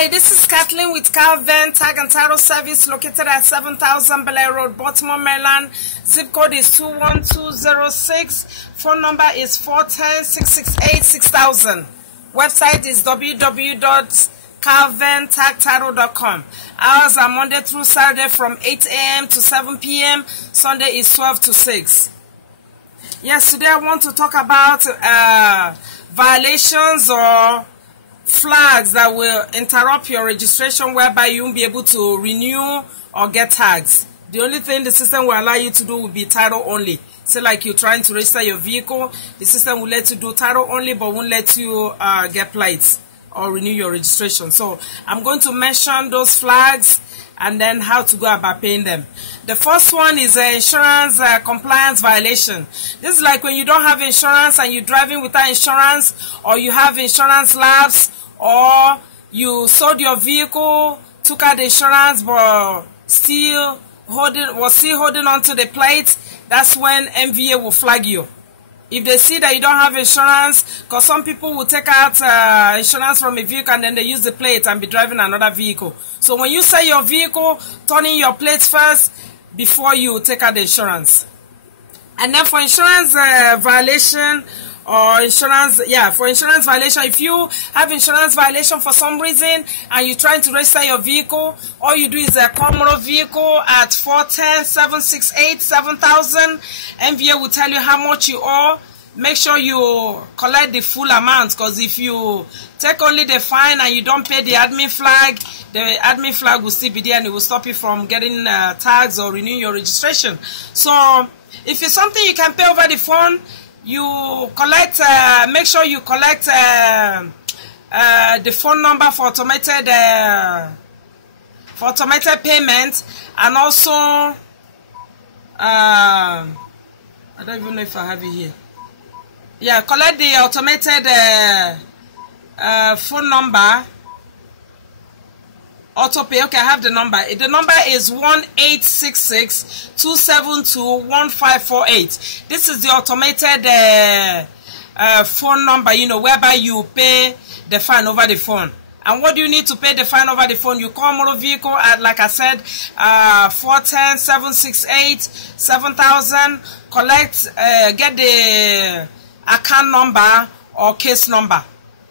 Hi, this is Kathleen with Kal-Ven Tag and Title Service located at 7000 BELAIR Road, Baltimore, Maryland. Zip code is 21206. Phone number is 410-668-6000. Website is www.kalventagtitle.com. Hours are Monday through Saturday from 8 a.m. to 7 p.m. Sunday is 12 to 6. Yes, today I want to talk about violations or flags that will interrupt your registration, whereby you won't be able to renew or get tags. The only thing the system will allow you to do will be title only. So like you're trying to register your vehicle, the system will let you do title only but won't let you get plates or renew your registration. So I'm going to mention those flags and then how to go about paying them. The first one is insurance compliance violation. This is like when you don't have insurance and you're driving without insurance, or you have insurance lapse, or you sold your vehicle, took out the insurance but still holding on to the plate. That's when MVA will flag you. If they see that you don't have insurance, because some people will take out insurance from a vehicle and then they use the plate and be driving another vehicle. So when you sell your vehicle, turn in your plates first before you take out the insurance. And then for insurance violation, or for insurance violation, if you have insurance violation for some reason and you're trying to register your vehicle, all you do is call motor vehicle at 410-768-7000. MVA will tell you how much you owe. Make sure you collect the full amount, because if you take only the fine and you don't pay the admin flag will still be there and it will stop you from getting tags or renewing your registration. So if it's something you can pay over the phone, you collect, make sure you collect the phone number for automated payment, and also I don't even know if I have it here. Yeah, collect the automated phone number. Auto pay. Okay, I have the number. The number is 1-866-272-1548. This is the automated phone number, whereby you pay the fine over the phone. And what do you need to pay the fine over the phone? You call motor vehicle at, like I said, 410-768-7000. Collect, get the account number or case number,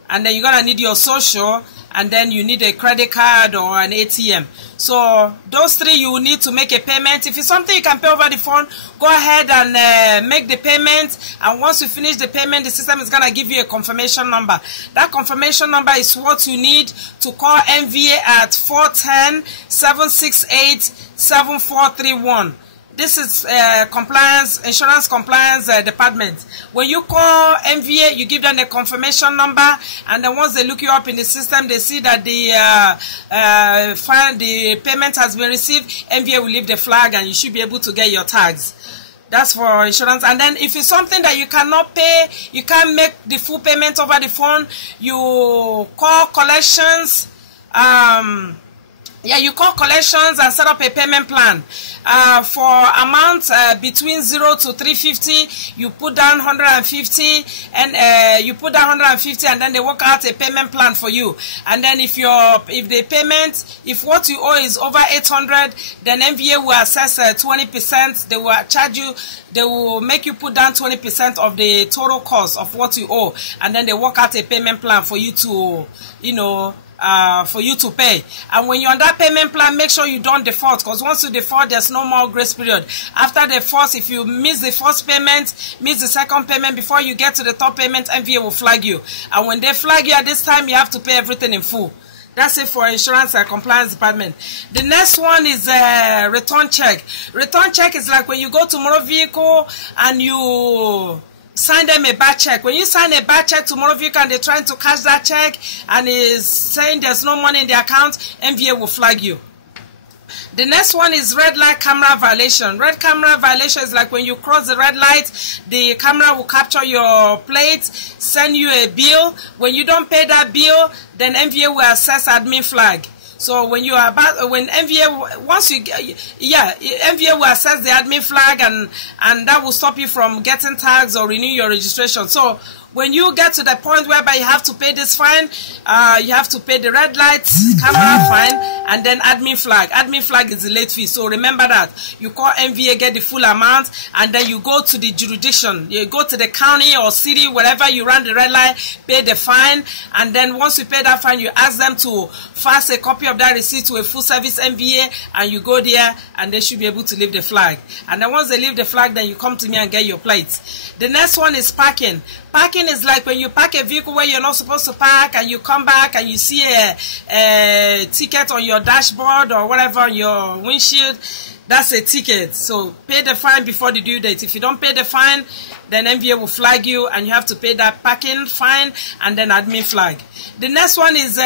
and then you're gonna need your social, and then you need a credit card or an ATM. So those three you will need to make a payment. If it's something you can pay over the phone, go ahead and make the payment. And once you finish the payment, the system is going to give you a confirmation number. That confirmation number is what you need to call MVA at 410-768-7431. This is insurance compliance department. When you call MVA, you give them the confirmation number, and then once they look you up in the system, they see that the payment has been received. MVA will leave the flag, and you should be able to get your tags. That's for insurance. And then if it's something that you cannot pay, you can't make the full payment over the phone, you call collections. You call collections and set up a payment plan. For amounts between 0 to 350, you put down 150, and and then they work out a payment plan for you. And then if what you owe is over 800, then MVA will assess 20%. They will charge you. They will make you put down 20% of the total cost of what you owe, and then they work out a payment plan for you to, pay. And when you're on that payment plan, make sure you don't default, because once you default, there's no more grace period. After the first, if you miss the first payment, miss the second payment, before you get to the third payment, MVA will flag you. And when they flag you at this time, you have to pay everything in full. That's it for insurance and compliance department. The next one is return check. Return check is like when you go to motor vehicle and you sign them a bad check. When you sign a bad check to motor vehicle and they're trying to cash that check and is saying there's no money in the account, MVA will flag you. The next one is red light camera violation. Red camera violation is like when you cross the red light, the camera will capture your plate, send you a bill. When you don't pay that bill, then MVA will assess admin flag. So when you are about, when MVA, once you get, yeah, MVA will assess the admin flag, and that will stop you from getting tags or renewing your registration. So when you get to the point whereby you have to pay this fine, you have to pay the red light, camera fine, and then admin flag. Admin flag is the late fee. So remember that. You call MVA, get the full amount, and then you go to the jurisdiction. You go to the county or city, wherever you run the red light, pay the fine, and then once you pay that fine, you ask them to fax a copy of that receipt to a full service MVA, and you go there, and they should be able to leave the flag. And then once they leave the flag, then you come to me and get your plates. The next one is parking. Parking is like when you park a vehicle where you're not supposed to park, and you come back and you see a ticket on your dashboard or whatever on your windshield. That's a ticket. So pay the fine before the due date. If you don't pay the fine, then MVA will flag you, and you have to pay that parking fine and then admin flag. The next one is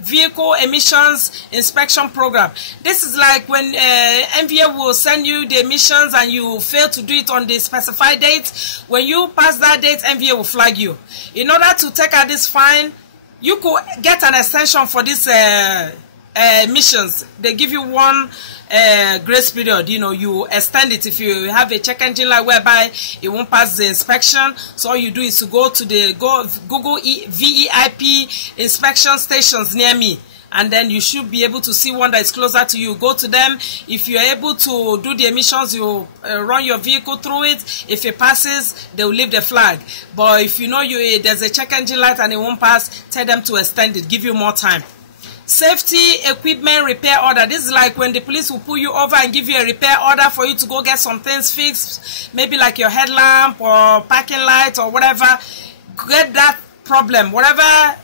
vehicle emissions inspection program. This is like when MVA will send you the emissions and you fail to do it on the specified date. When you pass that date, MVA will flag you. In order to take out this fine, you could get an extension for this emissions. They give you one grace period. You know, you extend it if you have a check engine light whereby it won't pass the inspection. So all you do is to go to the Google VEIP inspection stations near me, and then you should be able to see one that is closer to you. Go to them. If you're able to do the emissions, you run your vehicle through it. If it passes, they will leave the flag. But if you know there's a check engine light and it won't pass, tell them to extend it, give you more time. Safety equipment repair order. This is like when the police will pull you over and give you a repair order for you to go get some things fixed, maybe like your headlamp or parking light or whatever. Get that problem, whatever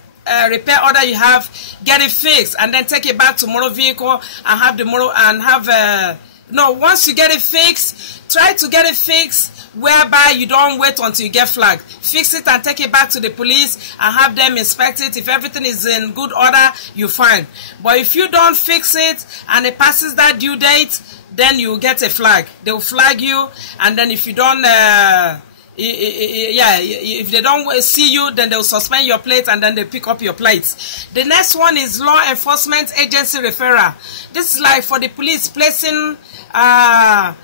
repair order you have, get it fixed, and then take it back to motor vehicle and have the motor and have no, once you get it fixed, try to get it fixed whereby you don't wait until you get flagged. Fix it and take it back to the police and have them inspect it. If everything is in good order, you're fine. But if you don't fix it and it passes that due date, then you get a flag. They'll flag you, and then if you don't if they don't see you, then they'll suspend your plate, and then they pick up your plates. The next one is law enforcement agency referral. This is like for the police placing a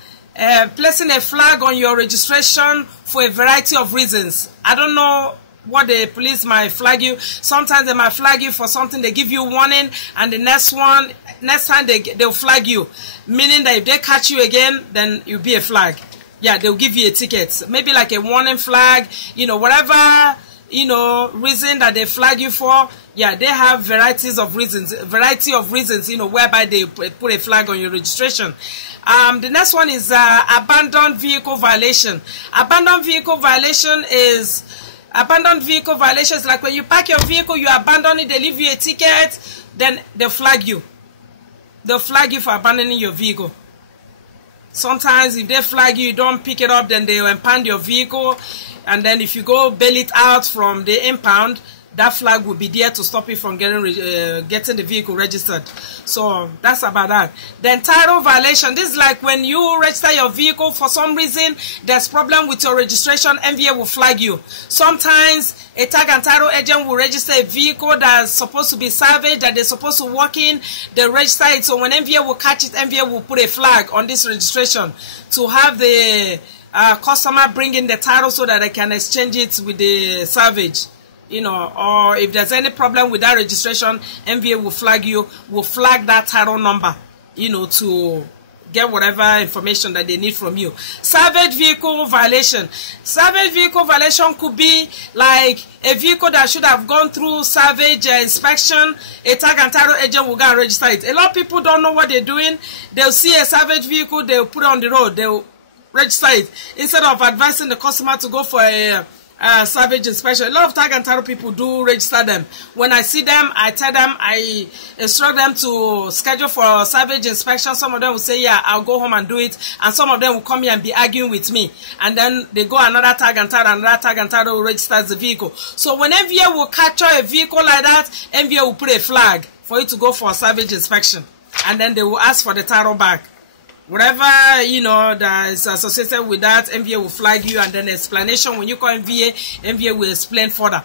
flag on your registration for a variety of reasons. I don't know what the police might flag you. Sometimes they might flag you for something, they give you warning, and the next time they'll flag you, meaning that if they catch you again, then you'll be a flag. Yeah, they'll give you a ticket, maybe like a warning flag, you know, whatever, you know, reason that they flag you for. Yeah, they have variety of reasons, you know, whereby they put a flag on your registration. The next one is abandoned vehicle violation. Abandoned vehicle violation is like when you park your vehicle, you abandon it, they leave you a ticket, then they'll flag you. They'll flag you for abandoning your vehicle. Sometimes if they flag you, you don't pick it up, then they will impound your vehicle, and then if you go bail it out from the impound, that flag will be there to stop you from getting the vehicle registered. So that's about that. Then title violation. This is like when you register your vehicle, for some reason there's problem with your registration, MVA will flag you. Sometimes a tag and title agent will register a vehicle that's supposed to be salvaged, that they're supposed to work in, they register it. So when MVA will catch it, MVA will put a flag on this registration to have the customer bring in the title so that they can exchange it with the salvage. You know, or if there's any problem with that registration, MVA will flag you, will flag that title number, you know, to get whatever information that they need from you. Salvage vehicle violation. Salvage vehicle violation could be like a vehicle that should have gone through salvage inspection. A tag and title agent will go and register it. A lot of people don't know what they're doing. They'll see a salvage vehicle, they'll put it on the road, they'll register it, instead of advising the customer to go for a salvage inspection. A lot of tag and title people do register them. When I see them, I tell them, I instruct them to schedule for salvage inspection. Some of them will say, yeah, I'll go home and do it. And some of them will come here and be arguing with me. And then they go another tag and title, and another tag and title will register the vehicle. So when MVA will capture a vehicle like that, MVA will put a flag for you to go for a salvage inspection. And then they will ask for the title back. Whatever, you know, that is associated with that, MVA will flag you, and then explanation. When you call MVA, MVA will explain further.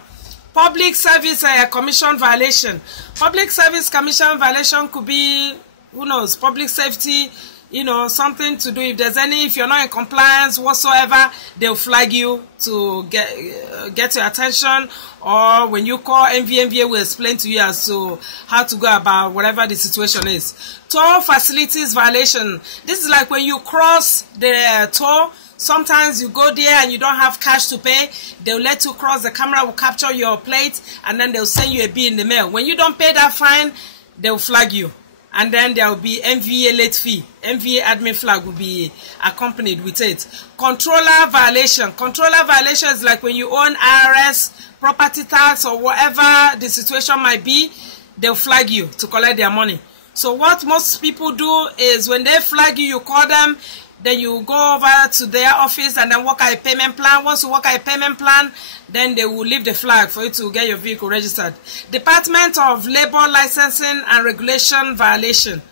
Public Service Commission violation. Public Service Commission violation could be, who knows, public safety, you know, something to do. If there's any, if you're not in compliance whatsoever, they'll flag you to get your attention. Or when you call MVA will explain to you as to how to go about whatever the situation is. Toll facilities violation. This is like when you cross the toll. Sometimes you go there and you don't have cash to pay. They'll let you cross. The camera will capture your plate and then they'll send you a bill in the mail. When you don't pay that fine, they'll flag you. And then there will be MVA late fee. MVA admin flag will be accompanied with it. Controller violation. Controller violation is like when you own IRS, property tax, or whatever the situation might be, they'll flag you to collect their money. So what most people do is when they flag you, you call them, then you go over to their office and then work out a payment plan. Once you work out a payment plan, then they will leave the flag for you to get your vehicle registered. Department of Labor Licensing and Regulation violation.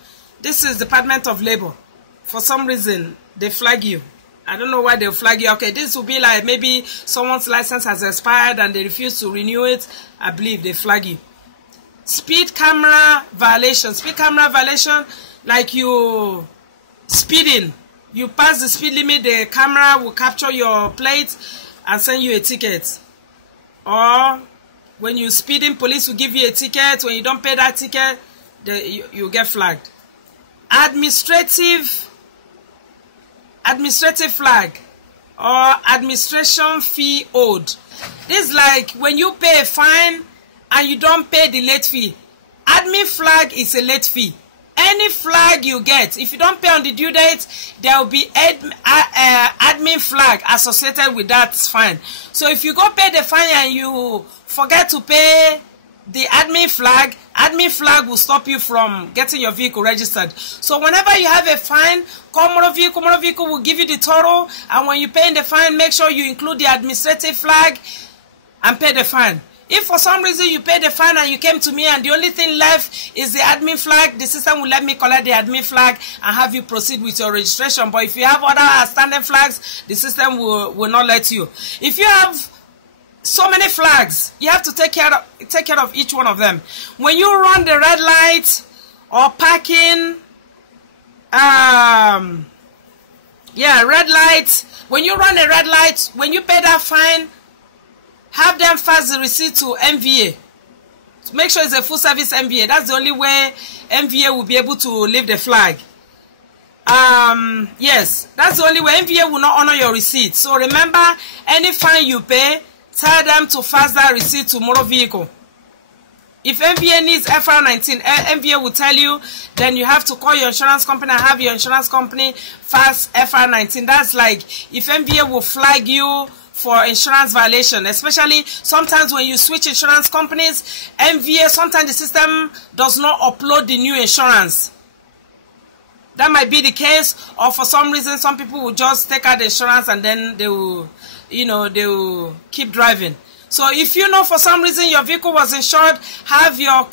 This is Department of Labor. For some reason, they flag you. I don't know why they'll flag you. Okay, this will be like maybe someone's license has expired and they refuse to renew it. I believe they flag you. Speed camera violation. Speed camera violation, like you speeding. You pass the speed limit, the camera will capture your plate and send you a ticket. Or when you're speeding, police will give you a ticket. When you don't pay that ticket, you get flagged. Administrative flag or administration fee owed. This is like when you pay a fine and you don't pay the late fee. Admin flag is a late fee. Any flag you get, if you don't pay on the due date, there will be admin flag associated with that fine. So if you go pay the fine and you forget to pay the admin flag will stop you from getting your vehicle registered. So whenever you have a fine, call motor vehicle will give you the total, and when you pay the fine, make sure you include the administrative flag and pay the fine. If for some reason you pay the fine and you came to me and the only thing left is the admin flag, the system will let me collect the admin flag and have you proceed with your registration. But if you have other outstanding flags, the system will not let you. If you have so many flags, you have to take care of each one of them. When you run the red light or parking, red light, when you run a red light, when you pay that fine, have them fax the receipt to MVA. Make sure it's a full service MVA. That's the only way MVA will be able to leave the flag. Yes, that's the only way. MVA will not honor your receipt. So remember, any fine you pay, tell them to fax that receipt to motor vehicle. If MVA needs FR19, MVA will tell you, then you have to call your insurance company and have your insurance company fax FR19. That's like if MVA will flag you for insurance violation, especially sometimes when you switch insurance companies, MVA, sometimes the system does not upload the new insurance. That might be the case, or for some reason, some people will just take out the insurance and then they will, they will keep driving. So if you know for some reason your vehicle was insured, have your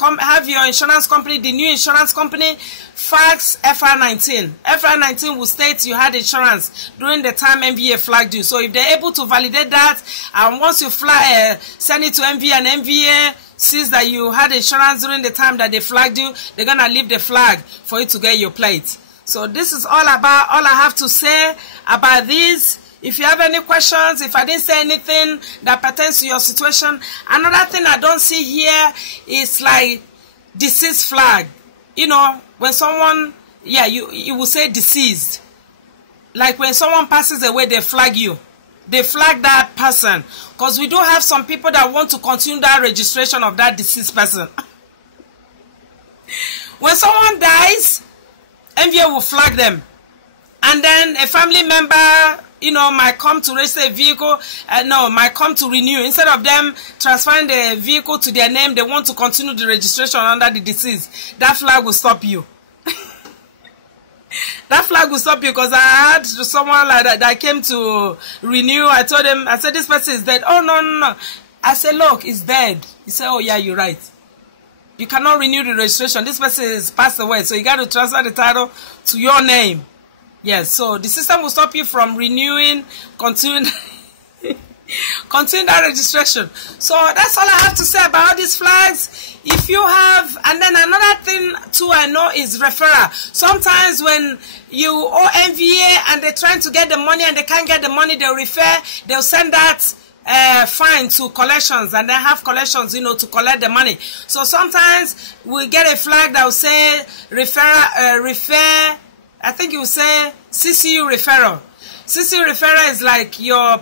insurance company, the new insurance company, fax FR19. FR19 will state you had insurance during the time MVA flagged you. So if they're able to validate that, and once you send it to MVA and MVA sees that you had insurance during the time that they flagged you, they're gonna leave the flag for you to get your plate. So this is all I have to say about this. If you have any questions, if I didn't say anything that pertains to your situation, another thing I don't see here is like deceased flag. When someone, you will say deceased. Like when someone passes away, they flag you. They flag that person. Because we do have some people that want to continue that registration of that deceased person. When someone dies, MVA will flag them. And then a family member, might come to register a vehicle, might come to renew. Instead of them transferring the vehicle to their name, they want to continue the registration under the deceased. That flag will stop you. That flag will stop you, because I had someone like that came to renew. I told him, I said, this person is dead. Oh, no. I said, look, it's dead. He said, oh, yeah, you're right. You cannot renew the registration. This person is passed away, so you got to transfer the title to your name. Yes, so the system will stop you from renewing, continuing. continue that registration. So that's all I have to say about all these flags. If you have, and then another thing too I know is referral. Sometimes when you owe MVA and they're trying to get the money and they can't get the money, they'll refer, they'll send that fine to collections, and then have collections, you know, to collect the money. So sometimes we get a flag that will say refer, I think it will say CCU referral. CCU referral is like your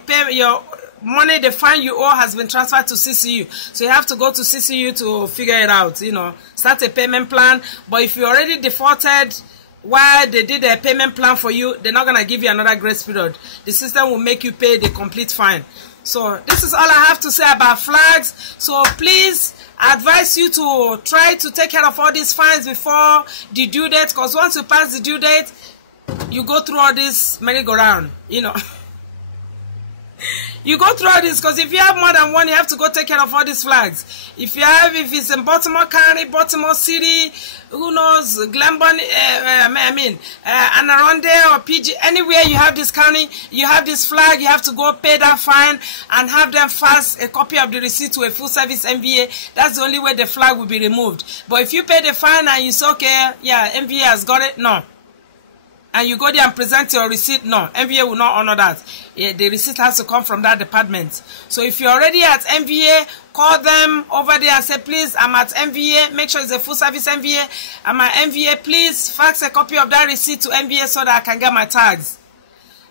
money, the fine you owe has been transferred to CCU. So you have to go to CCU to figure it out, you know, start a payment plan. But if you already defaulted while they did a payment plan for you, they're not going to give you another grace period. The system will make you pay the complete fine. So this is all I have to say about flags. So please, I advise you to try to take care of all these fines before the due date, because once you pass the due date, you go through all this merry-go-round, you know. You go through all this, because if you have more than one, you have to go take care of all these flags. If it's in Baltimore County, Baltimore City, who knows, Glenburn, Anne Arundel or PG, anywhere you have this county, you have this flag, you have to go pay that fine and have them fax a copy of the receipt to a full service MVA. That's the only way the flag will be removed. But if you pay the fine and you say, okay, yeah, MVA has got it, no. And you go there and present your receipt, no, MVA will not honor that. Yeah, the receipt has to come from that department. So if you're already at MVA, call them over there and say, please, I'm at MVA. Make sure it's a full service MVA. I'm at MVA. Please fax a copy of that receipt to MVA so that I can get my tags.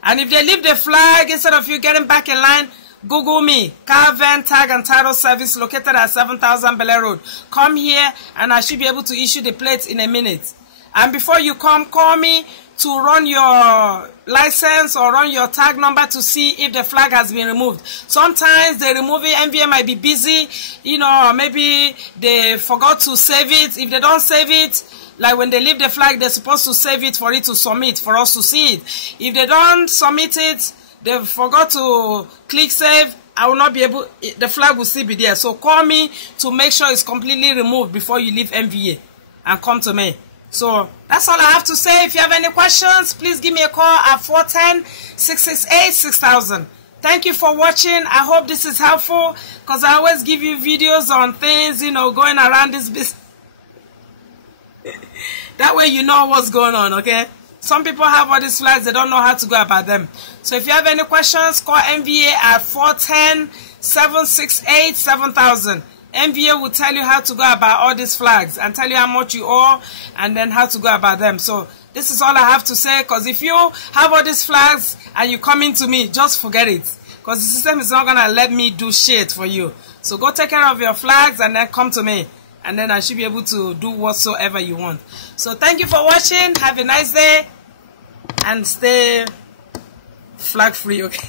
And if they leave the flag, instead of you getting back in line, Google me, Kal-Ven Tag and Title Service, located at 7000 BELAIR Road. Come here and I should be able to issue the plates in a minute. And before you come, call me to run your license or run your tag number to see if the flag has been removed. Sometimes they remove it, MVA might be busy, you know, maybe they forgot to save it. If they don't save it, like when they leave the flag, they're supposed to save it for it to submit, for us to see it. If they don't submit it, they forgot to click save, I will not be able, the flag will still be there. So call me to make sure it's completely removed before you leave MVA and come to me. So that's all I have to say. If you have any questions, please give me a call at 410-668-6000. Thank you for watching. I hope this is helpful, because I always give you videos on things, you know, going around this business. That way you know what's going on, okay? Some people have all these flags, they don't know how to go about them. So if you have any questions, call MVA at 410-768-7000. MVA will tell you how to go about all these flags and tell you how much you owe and then how to go about them. So this is all I have to say, because if you have all these flags and you come into me, just forget it, because the system is not going to let me do shit for you. So go take care of your flags and then come to me, and then I should be able to do whatsoever you want. So thank you for watching. Have a nice day and stay flag free, okay?